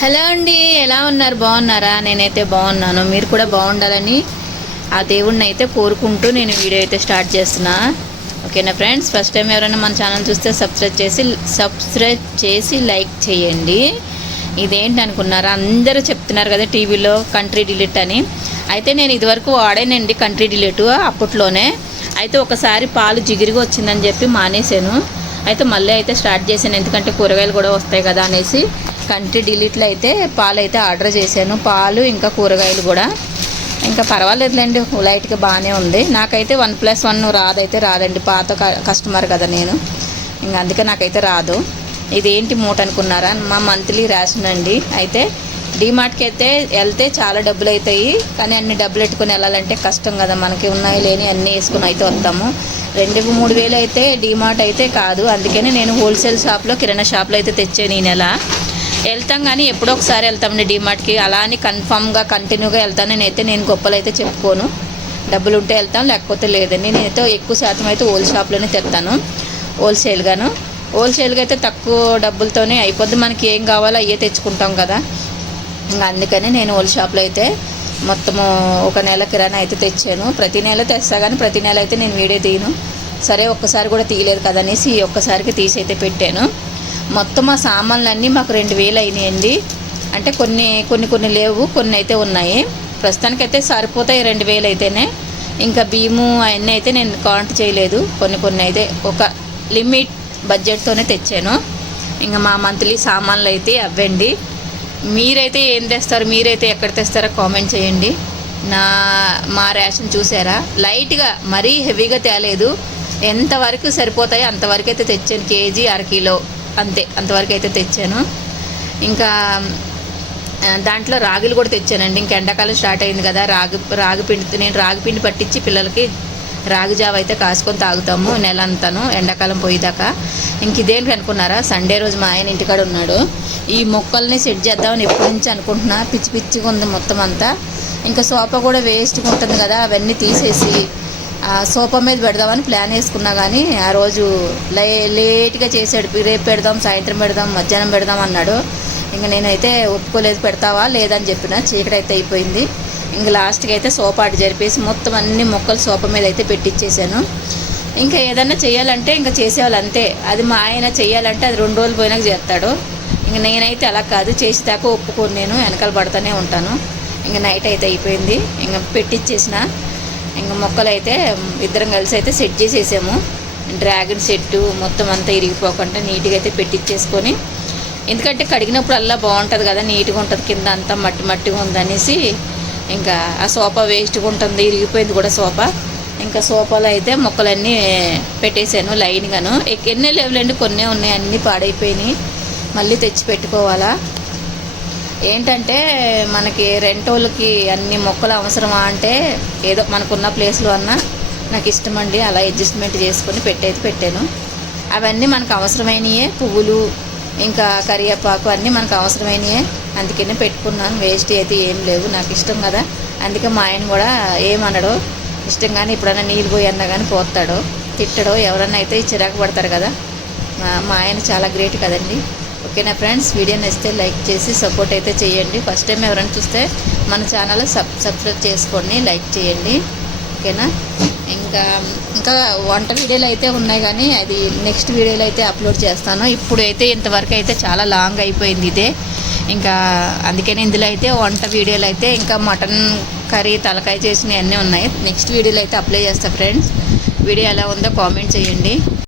Hello అండి ఎలా ఉన్నారు? బాగున్నారా? నేనైతే బాగున్నాను. మీరు కూడా బాగుండాలని ఆ దేవుడిని అయితే కోరుకుంటూ నేను వీడియో అయితే స్టార్ట్ చేస్తున్నా. ఓకేనా ఫ్రెండ్స్? ఫస్ట్ టైం ఎవరైనా మన ఛానల్ చూస్తే సబ్స్క్రైబ్ చేసి సబ్స్క్రైబ్ చేసి లైక్ చేయండి. ఇదేంటి అనుకున్నారా? అందరూ చెప్తున్నారు కదా టీవీలో కంట్రీ డిలీట్ అని. అయితే నేను ఇదివరకు వాడానండి కంట్రీ డిలీట్ అప్పట్లోనే. అయితే ఒకసారి పాలు జిగిరిగా వచ్చిందని చెప్పి మానేశాను. అయితే మళ్ళీ అయితే స్టార్ట్ చేశాను. ఎందుకంటే కూరగాయలు కూడా వస్తాయి కదా అనేసి. కంటి డిలీట్లో అయితే పాలు అయితే ఆర్డర్ చేశాను. పాలు ఇంకా కూరగాయలు కూడా. ఇంకా పర్వాలేదులేండి లైట్గా బాగానే ఉంది. నాకైతే వన్ ప్లస్ వన్ రాదైతే రాదండి. పాత క- కస్టమర్ కదా నేను. ఇంకా అందుకే నాకైతే రాదు. ఇదేంటి మూట అనుకున్నారా? మా మంత్లీ రేషన్ అండి అయితే డీమార్ట్కి అయితే వెళ్తే చాలా డబ్బులు అవుతాయి కానీ అన్ని డబ్బులు పెట్టుకుని వెళ్ళాలంటే కష్టం కదా. మనకి ఉన్నాయి లేని అన్నీ వేసుకుని అయితే వస్తాము. రెండు మూడు వేలు అయితే డీమార్ట్ అయితే కాదు. అందుకని నేను హోల్సేల్ షాప్లో కిరాణా షాప్లో అయితే తెచ్చాను ఈ నెల. వెళ్తాం కానీ ఎప్పుడో ఒకసారి వెళ్తామండి డీమార్ట్కి అలా అని కన్ఫామ్గా కంటిన్యూగా వెళ్తాను నేనైతే నేను గొప్పలు అయితే చెప్పుకోను. డబ్బులు ఉంటే వెళ్తాం లేకపోతే లేదండి. నేనైతే ఎక్కువ శాతం అయితే హోల్ షాప్లోనే తెస్తాను హోల్సేల్గాను హోల్సేల్గా అయితే తక్కువ డబ్బులతోనే అయిపోద్ది. మనకి ఏం కావాలో అయ్యే తెచ్చుకుంటాం కదా. ఇంకా అందుకని నేను హోల్ షాప్లో అయితే మొత్తము ఒక నెల కిరాణా అయితే తెచ్చాను. ప్రతి నెల తెస్తా కానీ ప్రతి నెల అయితే నేను వీడియో తీయను. సరే ఒక్కసారి కూడా తీయలేదు కదా అనేసి ఒక్కసారికి తీసి అయితే పెట్టాను. మొత్తం ఆ సామాన్లన్నీ మాకు రెండు వేలు అయినాయండి. అంటే కొన్ని కొన్ని కొన్ని లేవు కొన్ని అయితే ఉన్నాయి. ప్రస్తుతానికైతే సరిపోతాయి రెండు వేలు అయితేనే. ఇంకా భీము అవన్నీ అయితే నేను కౌంట్ చేయలేదు. కొన్ని కొన్ని అయితే ఒక లిమిట్ బడ్జెట్తోనే తెచ్చాను. ఇంకా మా మంత్లీ సామాన్లు అయితే అవ్వండి. మీరైతే ఏం తెస్తారు మీరైతే ఎక్కడ తెస్తారో కామెంట్ చేయండి. నా మా రేషన్ చూసారా? లైట్గా మరీ హెవీగా తేలేదు. ఎంతవరకు సరిపోతాయో అంతవరకు అయితే తెచ్చాను. కేజీ అర కిలో. అంతే అంతవరకు అయితే తెచ్చాను. ఇంకా దాంట్లో రాగులు కూడా తెచ్చానండి. ఇంకా ఎండాకాలం స్టార్ట్ అయింది కదా రాగి రాగి పిండి నేను రాగి పిండి పట్టించి పిల్లలకి రాగి జావ అయితే కాసుకొని తాగుతాము నెల అంతాను ఎండాకాలం పోయేదాకా. ఇంక ఇదేంటి అనుకున్నారా? సండే రోజు మా ఆయన ఇంటికాడ ఉన్నాడు. ఈ మొక్కల్ని సెట్ చేద్దామని ఎప్పటి నుంచి అనుకుంటున్నా పిచ్చి పిచ్చిగా ఉంది మొత్తం అంతా. ఇంకా సోఫా కూడా వేస్ట్గా ఉంటుంది కదా అవన్నీ తీసేసి సోఫా మీద పెడదామని ప్లాన్ వేసుకున్నా కానీ ఆ రోజు లే లేట్గా చేసాడు రేపు పెడదాం సాయంత్రం పెడదాం మధ్యాహ్నం పెడదాం అన్నాడు. ఇంకా నేనైతే ఒప్పుకోలేదు పెడతావా లేదని చెప్పిన. చీకటి అయితే అయిపోయింది. ఇంక లాస్ట్కి అయితే సోఫా అటు జరిపేసి మొత్తం అన్ని మొక్కలు సోఫా మీద అయితే పెట్టించేసాను ఇంకా ఏదన్నా చేయాలంటే ఇంకా చేసేవాళ్ళు అంతే. అది మా ఆయన చేయాలంటే అది రెండు రోజులు పోయినాక చేస్తాడు. ఇంక నేనైతే అలా కాదు. చేసి దాకా ఒప్పుకోను నేను. వెనకాల పడుతూనే ఉంటాను. ఇంకా నైట్ అయితే అయిపోయింది. ఇంకా పెట్టించేసిన ఇంకా మొక్కలు అయితే ఇద్దరం కలిసి అయితే సెట్ చేసేసాము. డ్రాగన్ సెట్టు మొత్తం అంతా ఇరిగిపోకుండా నీట్గా అయితే పెట్టించేసుకొని ఎందుకంటే కడిగినప్పుడల్లా బాగుంటుంది కదా నీట్గా ఉంటుంది కింద అంతా మట్టి మట్టిగా ఉందనేసి ఇంకా ఆ సోఫా వేస్ట్గా ఉంటుంది ఇరిగిపోయింది కూడా సోఫా. ఇంకా సోఫాలో అయితే మొక్కలన్నీ పెట్టేశాను లైన్గాను. ఎక్- ఎన్ని లేవులండి కొన్ని ఉన్నాయి అన్నీ పాడైపోయినాయి. మళ్ళీ తెచ్చి పెట్టుకోవాలా. ఏంటంటే మనకి రెంటోళ్ళకి అన్ని మొక్కలు అవసరమా అంటే ఏదో మనకున్న ప్లేస్లో అన్నా నాకు ఇష్టం అండి అలా అడ్జస్ట్మెంట్ చేసుకొని పెట్టయితే పెట్టాను. అవన్నీ మనకు అవసరమైనయే పువ్వులు ఇంకా కరివేపాకు అన్నీ మనకు అవసరమైనయే. అందుకనే పెట్టుకున్నాను వేస్ట్ అయితే ఏం లేవు నాకు ఇష్టం కదా. అందుకే మా ఆయన కూడా ఏమనడు ఇష్టంగానే ఎప్పుడన్నా నీళ్ళు పోయి అన్నా కానీ పోతాడు తిట్టడో ఎవరన్నా అయితే చిరాకు పడతారు కదా. మా మా ఆయన చాలా గ్రేట్ కదండి. ఓకేనా ఫ్రెండ్స్? వీడియో నచ్చితే లైక్ చేసి సపోర్ట్ అయితే చేయండి. ఫస్ట్ టైం ఎవరైనా చూస్తే మన ఛానల్ సబ్ సబ్స్క్రైబ్ చేసుకోండి లైక్ చేయండి. ఓకేనా? ఇంకా ఇంకా వంట వీడియోలు అయితే ఉన్నాయి కానీ అది నెక్స్ట్ వీడియోలో అయితే అప్లోడ్ చేస్తాను. ఇప్పుడు అయితే ఇంతవరకు అయితే చాలా లాంగ్ అయిపోయింది ఇదే. ఇంకా అందుకని ఇందులో అయితే వంట వీడియోలు అయితే ఇంకా మటన్ కర్రీ తలకాయ చేసినవి అన్నీ ఉన్నాయి. నెక్స్ట్ వీడియోలో అయితే అప్లై చేస్తాను ఫ్రెండ్స్. వీడియో ఎలా ఉందో కామెంట్ చేయండి.